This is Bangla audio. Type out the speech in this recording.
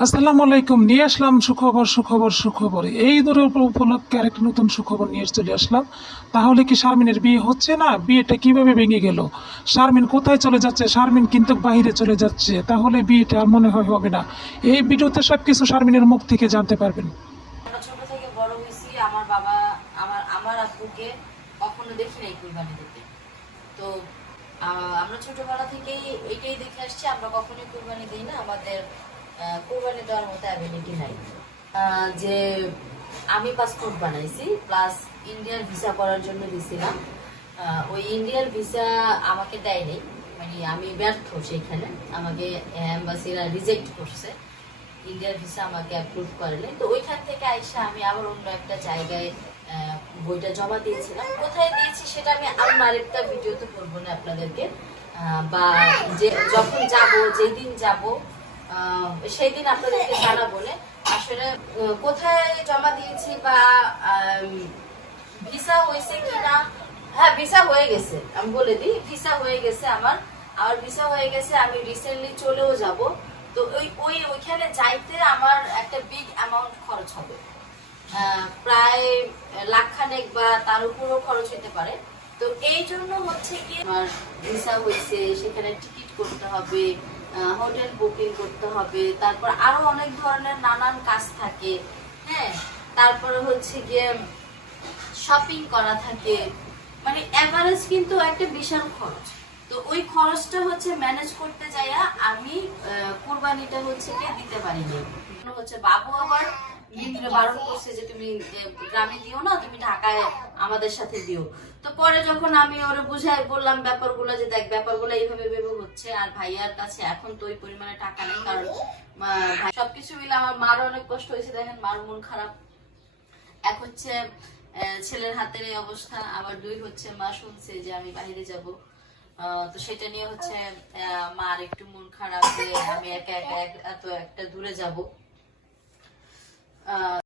আসসালামু আলাইকুম। নিয়ে আসলাম সুখবর। এই ঈদের উপলক্ষে আরেকটা নতুন সুখবর নিয়ে চলে আসলাম। তাহলে কি শারমিনের বিয়ে হচ্ছে না? বিয়েটা কিভাবে ভেঙে গেল? শারমিন কোথায় চলে যাচ্ছে? শারমিন কিন্তু বাইরে চলে যাচ্ছে, তাহলে বিয়েটা আর মনে হয় হবে না। এই ভিডিওতে সবকিছু শারমিনের মুখ থেকে জানতে পারবেন। আমরা ছোট থেকে বড় হয়েছি, আমার বাবা আমার আব্বুকে কখনো দেখি নাই কুরবানি দিতে। তো আমরা ছোটবেলা থেকেই এটাই দেখে আসছি, আমরা কখনোই কুরবানি দিই না, আমাদের কুরবানি দেওয়ার মতো অ্যাবিলিটি নাই। যে আমি পাসপোর্ট বানাইছি, প্লাস ইন্ডিয়ার ভিসা করার জন্য দিছিলাম। ওই ইন্ডিয়ার ভিসা আমাকে দেয়নি, মানে আমি ব্যর্থ সেইখানে, আমাকে এম্বাসিরা রিজেক্ট করছে, ইন্ডিয়ার ভিসা আমাকে অ্যাপ্রুভ করেনি। তো ওইখান থেকে আইসা আমি আবার অন্য একটা জায়গায় বইটা জমা দিয়েছিলাম। কোথায় দিয়েছি সেটা আমি অন্য আরেকটা ভিডিওতে বলবো না আপনাদেরকে, বা যে যখন যাব, যেদিন যাব সেই দিন আপনাদেরকে জানাবো না আসলে কোথায় জমা দিয়েছি বা ভিসা হয়েছে কিনা। হ্যাঁ, ভিসা হয়ে গেছে, আমি বলে দিই, ভিসা হয়ে গেছে আমার ভিসা হয়ে গেছে। আমি রিসেন্টলি চলেও যাব। তো ওইখানে যাইতে আমার একটা বিগ অ্যামাউন্ট খরচ হবে, প্রায় লাখখানেক বা তার উপরও খরচ হতে পারে। তো এই জন্য হচ্ছে কি আমার ভিসা হয়েছে, সেখানে টিকিট করতে হবে, হোটেল বুকিং করতে হবে, তারপর আরো অনেক ধরনের নানান কাজ থাকে। হ্যাঁ, তারপরে হচ্ছে গিয়ে শপিং করা থাকে, মানে এভারেজ কিন্তু একটা বিশাল খরচ। তো ওই খরচটা হচ্ছে ম্যানেজ করতে যাইয়া আমি কুরবানিটা হচ্ছে কি দিতে পারিনি। হচ্ছে বাবু আবার ভিতরে বারণ করছে যে তুমি গ্রামে দিও না, তুমি ঢাকায় আমাদের সাথে দিও। তো পরে যখন আমি ওরে বুঝাই বললাম ব্যাপারগুলো, যে দেখ ব্যাপারগুলো এইভাবে ভেবে হচ্ছে, আর ভাইয়ার কাছে এখন তো ওই পরিমাণে টাকা নেই, কারণ সবকিছু মিলে আমার মারও অনেক কষ্ট হয়েছে, দেখেন মার মন খারাপ। এক হচ্ছে ছেলের হাতের এই অবস্থা, আবার দুই হচ্ছে মা শুনছে যে আমি বাইরে যাব। তো সেটা নিয়ে হচ্ছে মার একটু মন খারাপ যে আমি একা একা এত একটা দূরে যাব।